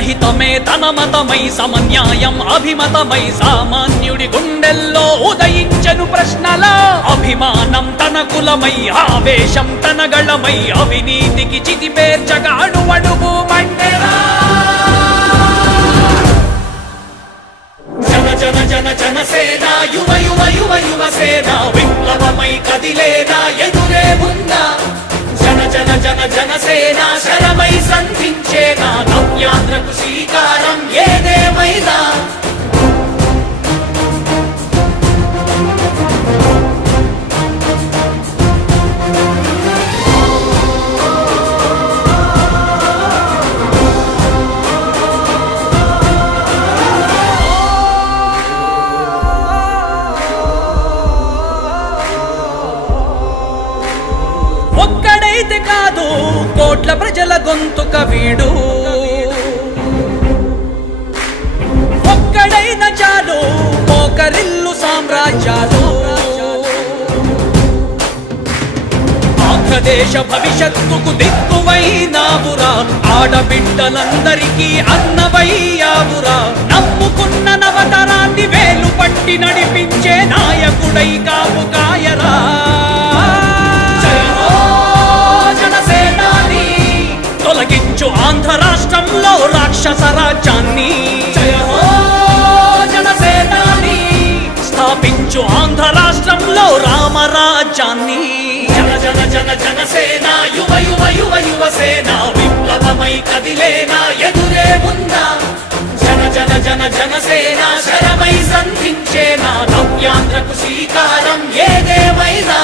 జనహితమే తన మతమై సమన్యాయం అభిమతమై సామాన్యుడి గుండెల్లో ఉదయించెను ప్రశ్నల అభిమానం తన కులమై ఆవేశం తన గళమై అవినీతికి చితిపేర్చగా అడువడుగు మండెరా జన జన జన జనసేన యువ యువ యువ యువసేన విప్లవమై కదిలేనా ఎదురే ఉందా జన జన జన జనసేన శరమై సంధించేనా నవ్యాంధ్రకు శ్రీకారం ఏదేమైనా ఒక్కడైతే కాదు కోట్ల ప్రజల గొంతుక వీడు ఒక్కడైన చాలు మోకరిల్లు సామ్రాజ్యాలు ఆంధ్రదేశ భవిష్యత్తుకు దిక్కువైనావురా ఆడబిడ్డలందరికీ అన్నవయ్యావురా నమ్ముకున్న నవతరాన్ని వేలు పట్టి నడిపించే నాయకుడై కాపు కాయరా తొలగించు ఆంధ్ర రాష్ట్రంలో రాక్షస రాజ్యాన్ని జయ హో జనసేనాని స్థాపించు ఆంధ్ర రాష్ట్రంలో రామరాజ్యాన్ని జన జన జన జనసేన యువ యువ యువ యువసేన విప్లవమై కదిలేనా ఎదురే ఉందా జన జన జన జనసేన శరమై సంధించేనా నవ్యాంధ్రకు శ్రీకారం ఏదేమైనా